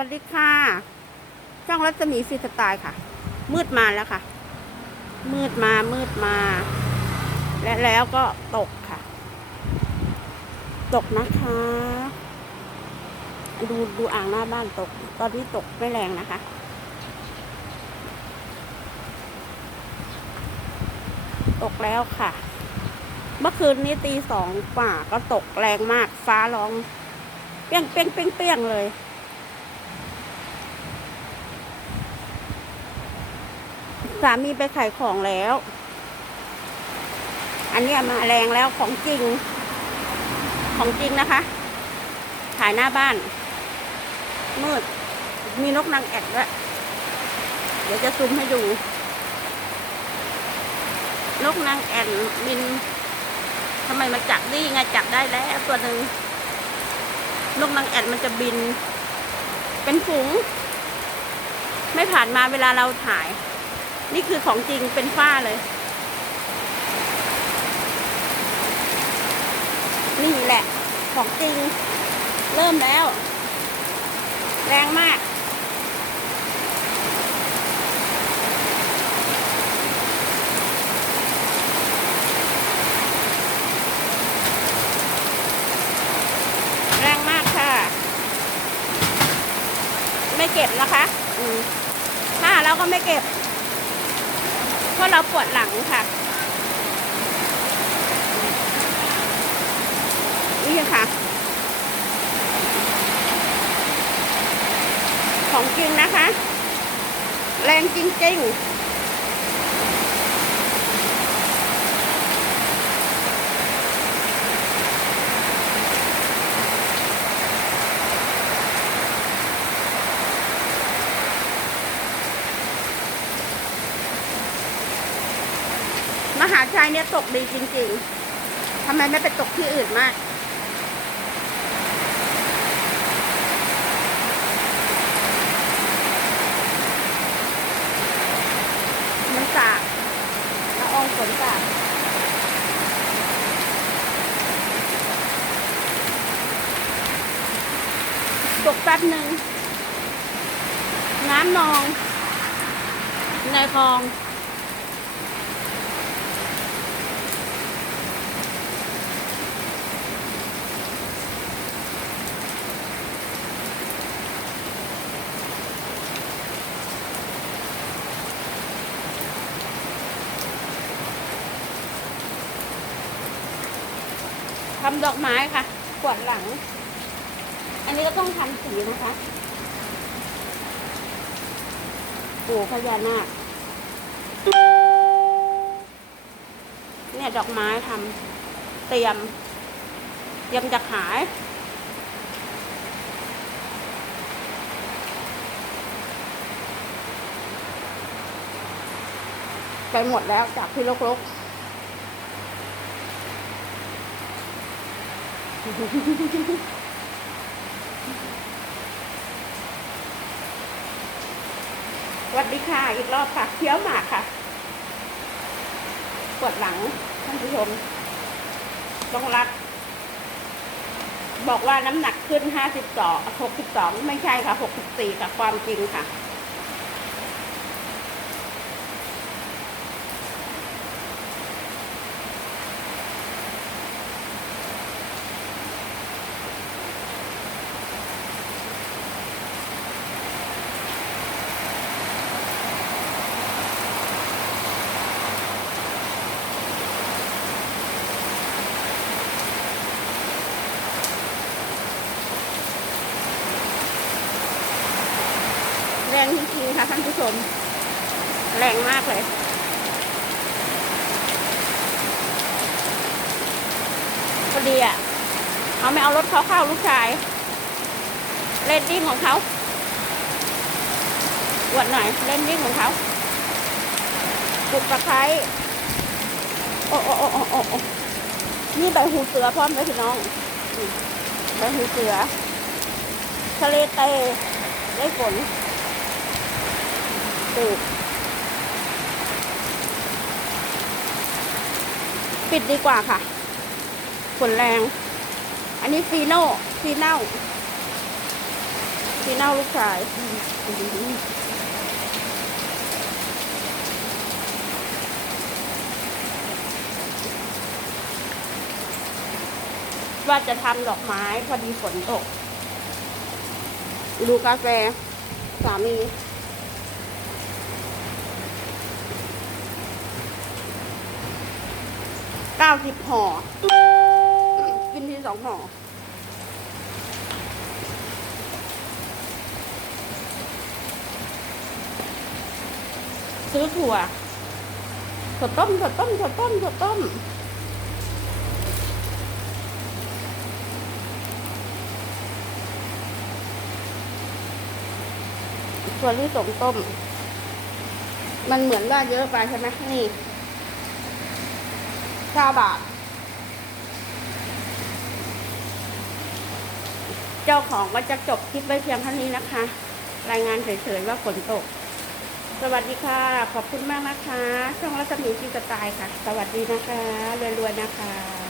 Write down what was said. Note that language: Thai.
วัสดีค่ะ ช่องรัศมีฟีสไตล์ค่ะ มืดมาแล้วค่ะ มืดมามืดมา และแล้วก็ตกค่ะ ตกนะคะ ดูดูอ่างหน้าบ้านตก ตอนนี้ตกไม่แรงนะคะตกแล้วค่ะ เมื่อคืนนี้ตีสองกว่าก็ตกแรงมาก ฟ้าร้อง เปี้ยงเปี้ยงเปี้ยงเปี้ยงเลย สามีไปขายของแล้ว อันนี้มาแรงแล้วของจริง ของจริงนะคะ ขายหน้าบ้าน มืด มีนกนางแอดด้วยเดี๋ยวจะซูมให้ดู นกนางแอ่นบินทำไมมาจับนี่ไงจับได้แล้วตัวหนึ่งนกนางแอ่นมันจะบิน เป็นฝูง ไม่ผ่านมาเวลาเราถ่าย นี่คือของจริงเป็นฝ้าเลย นี่แหละ ของจริง เริ่มแล้ว แรงมากแรงมากค่ะไม่เก็บนะคะ อืมถ้าเราก็ไม่เก็บ เพราะเราปวดหลังค่ะนี่ค่ะ ของจริงนะคะ แรงจริงๆ หาชัยเนี่ยตกดีจริงๆทำไมไม่ไปตกที่อื่นมาก มันสาดละอองฝนสาดตกแป๊บหนึ่งน้ำนอง ในคลอง ทำดอกไม้ค่ะปวดหลัง อันนี้ก็ต้องทำสีนะคะปู่พญานาค เนี่ยดอกไม้ทำเตรียม เตรียมจะขายไปหมดแล้วจากที่ลกๆ สวัสดีค่ะ อีกรอบค่ะเคี้ยวหมากค่ะ ปวดหลังท่านผู้ชมต้องรัดบอกว่าน้ำหนักขึ้นห้าสิบสองหกสิบสองไม่ใช่ค่ะหกสิบสี่ค่ะความจริงค่ะ แรงจริงๆค่ะท่านผู้ชม แรงมากเลย พอดีอะเขาไม่เอารถเขาเข้าลูกชาย เล่นดิ้งของเขาอวดหน่อย เล่นดิ้งของเขาปุกตะไคร้โอ้โอ้โอ้โอ้โอ้โอ้นี่ใบหูเสือพร้อมเลยพี่น้องใบหูเสือทะเลเตได้ฝน ปลูกปิดดีกว่าค่ะ ฝนแรง อันนี้ฟีโน่ฟีเน่าพี่เน่าลูกชายว่าจะทำดอกไม้พอดีฝนตก ดูกาแฟ สามี ก้าสิบห่อ กินทีสองห่อ ซื้อถั่วถั่วต้มถั่วต้มถั่วต้มถั่วต้มถั่วลิสงต้ม มันเหมือนว่าเยอะไปใช่ไหมนี่ เก้าบาท เจ้าของก็จะจบคลิปไว้เพียงเท่านี้นะคะ รายงานเฉยๆว่าฝนตก สวัสดีค่ะ ขอบคุณมากนะคะ ช่องรัศมีจีสไตล์ค่ะ สวัสดีนะคะรวยๆนะคะ